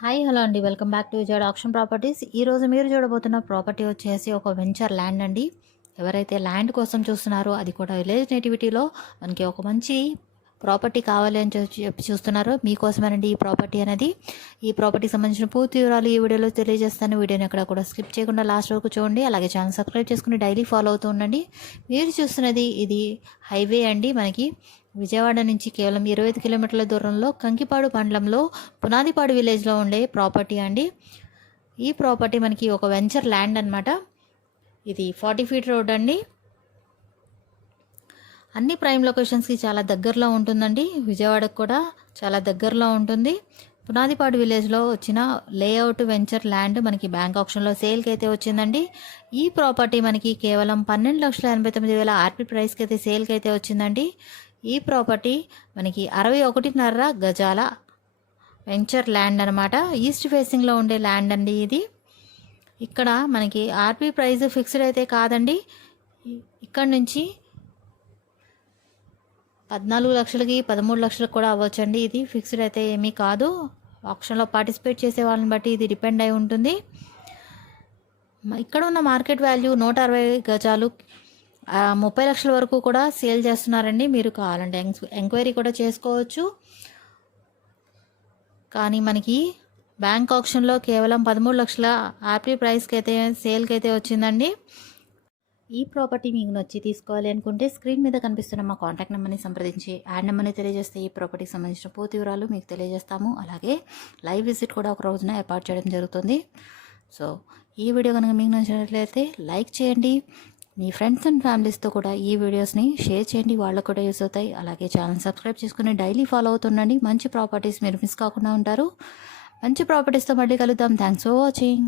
Hi hello అండి, welcome back to Vijayawada auction properties. ఈరోజు మీరు చూడబోతున్న ప్రాపర్టీ వచ్చేసి ఒక వెంచర్ ల్యాండ్ అండి. ఎవరైతే ల్యాండ్ కోసం చూస్తున్నారో, అది కూడా విలేజ్ నేటివిటీలో మనకి ఒక మంచి ప్రాపర్టీ కావాలి అని చెప్పి చూస్తున్నారో మీకోసమేనండి ఈ ప్రాపర్టీ అనేది. ఈ ప్రాపర్టీకి సంబంధించిన పూర్తి వివరాలు ఈ వీడియోలో తెలియజేస్తాను. వీడియోని ఎక్కడ కూడా స్కిప్ చేయకుండా లాస్ట్ వరకు చూడండి. అలాగే ఛానల్ సబ్స్క్రైబ్ చేసుకుని డైలీ ఫాలో అవుతూ ఉండండి. మీరు చూస్తున్నది ఇది హైవే అండి. మనకి విజయవాడ నుంచి కేవలం 25 కిలోమీటర్ల దూరంలో కంకిపాడు మండలంలో పునాదిపాడు విలేజ్లో ఉండే ప్రాపర్టీ అండి. ఈ ప్రాపర్టీ మనకి ఒక వెంచర్ ల్యాండ్ అనమాట. ఇది 40 ఫీట్ రోడ్ అండి. అన్ని ప్రైమ్ లొకేషన్స్కి చాలా దగ్గరలో ఉంటుందండి. విజయవాడకు కూడా చాలా దగ్గరలో ఉంటుంది. పునాదిపాడు విలేజ్లో వచ్చిన లేఅవుట్ వెంచర్ ల్యాండ్ మనకి బ్యాంక్ ఆప్షన్లో సేల్కి అయితే వచ్చిందండి. ఈ ప్రాపర్టీ మనకి కేవలం 12,89,000 ఆర్పీ ప్రైస్కి అయితే సేల్కి అయితే వచ్చిందండి. ఈ ప్రాపర్టీ మనకి 61.5 గజాల వెంచర్ ల్యాండ్ అనమాట. ఈస్ట్ ఫేసింగ్లో ఉండే ల్యాండ్ అండి ఇది. ఇక్కడ మనకి ఆర్పీ ప్రైస్ ఫిక్స్డ్ అయితే కాదండి. ఇక్కడ నుంచి 14 లక్షలకి 13 లక్షలకు కూడా అవ్వచ్చండి. ఇది ఫిక్స్డ్ అయితే ఏమీ కాదు. ఆప్షన్లో పార్టిసిపేట్ చేసే వాళ్ళని బట్టి ఇది డిపెండ్ అయి ఉంటుంది. ఇక్కడ ఉన్న మార్కెట్ వాల్యూ 160 గజాలు 30 లక్షల వరకు కూడా సేల్ చేస్తున్నారండి. మీరు కావాలంటే ఎంక్వైరీ కూడా చేసుకోవచ్చు. కానీ మనకి బ్యాంక్ ఆప్షన్లో కేవలం 13 లక్షల ఆర్పీ ప్రైస్కి అయితే సేల్కి అయితే వచ్చిందండి. ఈ ప్రాపర్టీ మీకు నచ్చి తీసుకోవాలి అనుకుంటే స్క్రీన్ మీద కనిపిస్తున్న మా కాంటాక్ట్ నెంబర్ని సంప్రదించి యాడ్ నెంబర్ని తెలియజేస్తే ఈ ప్రాపర్టీకి సంబంధించిన పూర్తి వివరాలు మీకు తెలియజేస్తాము. అలాగే లైవ్ విజిట్ కూడా ఒక రోజున ఏర్పాటు చేయడం జరుగుతుంది. సో ఈ వీడియో కనుక మీకు నచ్చినట్లయితే లైక్ చేయండి. మీ ఫ్రెండ్స్ అండ్ ఫ్యామిలీస్తో కూడా ఈ వీడియోస్ని షేర్ చేయండి, వాళ్ళకు కూడా యూస్ అవుతాయి. అలాగే ఛానల్ సబ్స్క్రైబ్ చేసుకుని డైలీ ఫాలో అవుతుండండి. మంచి ప్రాపర్టీస్ మీరు మిస్ కాకుండా ఉంటారు. మంచి ప్రాపర్టీస్తో మళ్ళీ కలుద్దాం. Thanks for watching.